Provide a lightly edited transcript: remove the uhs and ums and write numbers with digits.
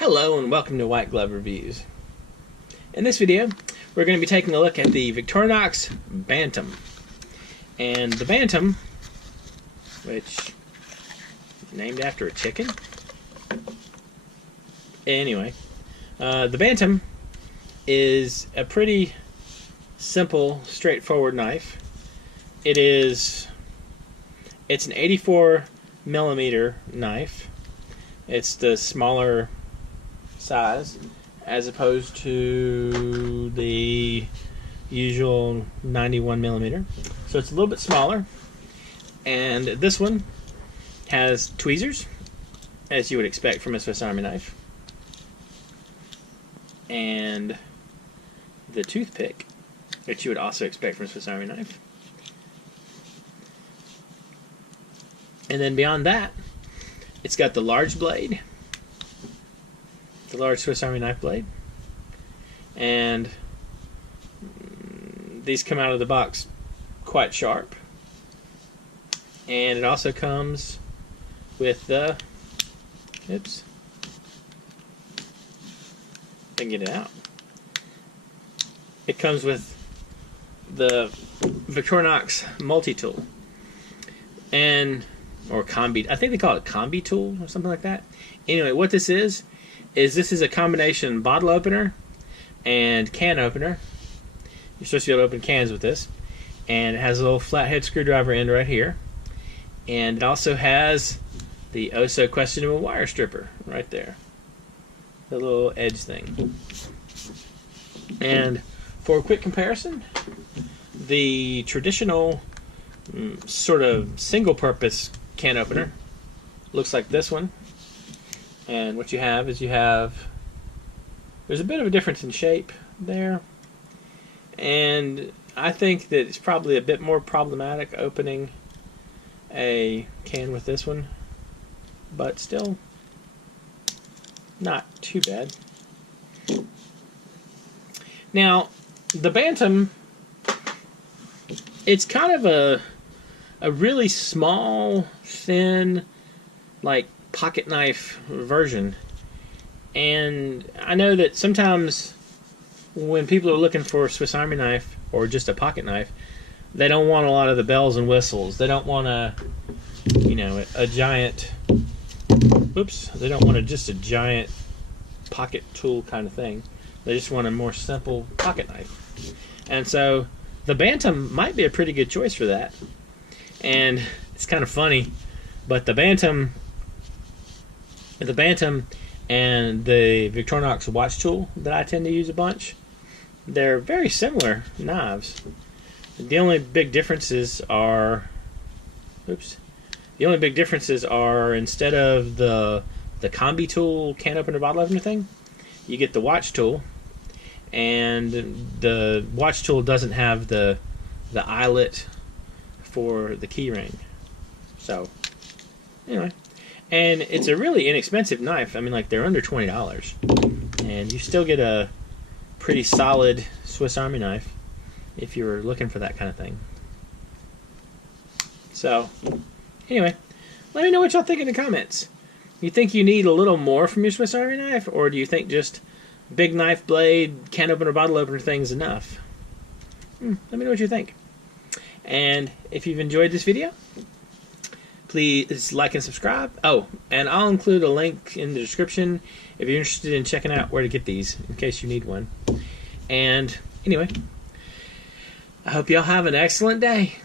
Hello and welcome to White Glove Reviews. In this video, we're going to be taking a look at the Victorinox Bantam. And the Bantam, which is named after a chicken. Anyway, the Bantam is a pretty simple, straightforward knife. It's an 84 millimeter knife. It's the smaller size as opposed to the usual 91 millimeter. So it's a little bit smaller. And this one has tweezers, as you would expect from a Swiss Army knife. And the toothpick, which you would also expect from a Swiss Army knife. And then beyond that, it's got the large blade, the large Swiss Army knife blade, and these come out of the box quite sharp. And it also comes with the, oops, I can get it out. It comes with the Victorinox multi-tool, or combi, I think they call it combi tool or something like that. Anyway, what this is this is a combination bottle opener and can opener. You're supposed to be able to open cans with this. And it has a little flathead screwdriver end right here. And it also has the oh so questionable wire stripper right there. The little edge thing. And for a quick comparison, the traditional sort of single purpose can opener looks like this one. And what you have is there's a bit of a difference in shape there, and I think that it's probably a bit more problematic opening a can with this one, but still not too bad. Now, the Bantam, it's kind of a really small, thin, like pocket knife version. And I know that sometimes when people are looking for a Swiss Army knife or just a pocket knife, they don't want a lot of the bells and whistles. They don't want a giant, they don't want just a giant pocket tool kind of thing. They just want a more simple pocket knife. And so the Bantam might be a pretty good choice for that. And it's kind of funny, but the Bantam and the Victorinox watch tool that I tend to use a bunch, they're very similar knives. The only big differences are, instead of the combi tool, can opener, bottle opener thing, you get the watch tool, and the watch tool doesn't have the eyelet for the key ring. So anyway, and it's a really inexpensive knife. I mean, like, they're under $20, and you still get a pretty solid Swiss Army knife if you're looking for that kind of thing. So anyway, let me know what y'all think in the comments. You think you need a little more from your Swiss Army knife, or do you think just big knife blade, can opener, bottle opener thing's enough? Let me know what you think. And if you've enjoyed this video, please like and subscribe. Oh, and I'll include a link in the description if you're interested in checking out where to get these, in case you need one. And anyway, I hope y'all have an excellent day.